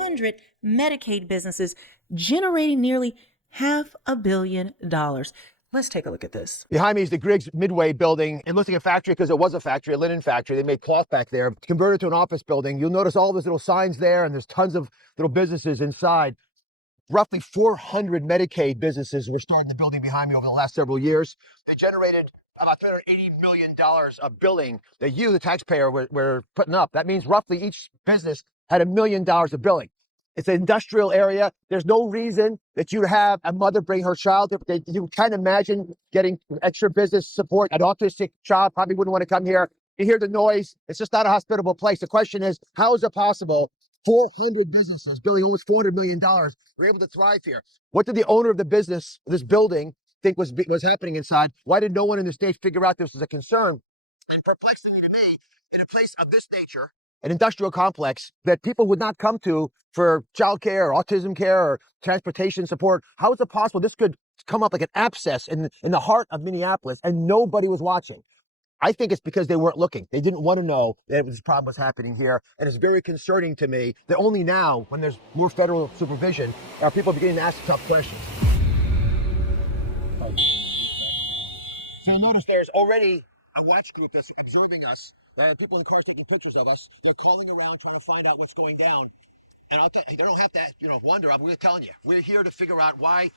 100 Medicaid businesses, generating nearly $500 million. Let's take a look at this. Behind me is the Griggs Midway building. It looks like a factory because it was a factory, a linen factory. They made cloth back there. It's converted to an office building. You'll notice all those little signs there, and there's tons of little businesses inside. Roughly 400 Medicaid businesses were started in the building behind me over the last several years. They generated about $380 million of billing that you, the taxpayer, were putting up. That means roughly each business had $1 million of billing. It's an industrial area. There's no reason that you'd have a mother bring her child. You can imagine getting extra business support. An autistic child probably wouldn't want to come here. You hear the noise. It's just not a hospitable place. The question is, how is it possible 400 businesses billing almost $400 million were able to thrive here? What did the owner of the business, this building, think was happening inside? Why did no one in the state figure out this was a concern? And perplexingly to me, in a place of this nature, an industrial complex that people would not come to for child care or autism care or transportation support, how is it possible this could come up like an abscess in the heart of Minneapolis and nobody was watching? I think it's because they weren't looking. They didn't want to know that this problem was happening here. And it's very concerning to me that only now, when there's more federal supervision, are people beginning to ask tough questions. So you'll notice there's already a watch group that's observing us. There are people in cars taking pictures of us. They're calling around trying to find out what's going down. And they don't have to, wonder. We're telling you, we're here to figure out why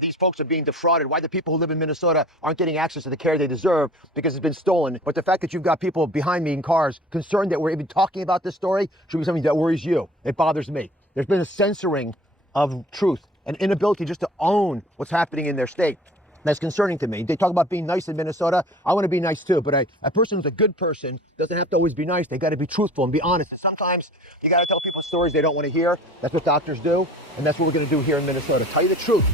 these folks are being defrauded, why the people who live in Minnesota aren't getting access to the care they deserve because it's been stolen. But the fact that you've got people behind me in cars concerned that we're even talking about this story should be something that worries you. It bothers me. There's been a censoring of truth, an inability just to own what's happening in their state. That's concerning to me. They talk about being nice in Minnesota. I want to be nice too, but a person who's a good person doesn't have to always be nice. They got to be truthful and be honest. And sometimes you got to tell people stories they don't want to hear. That's what doctors do, and that's what we're going to do here in Minnesota. Tell you the truth.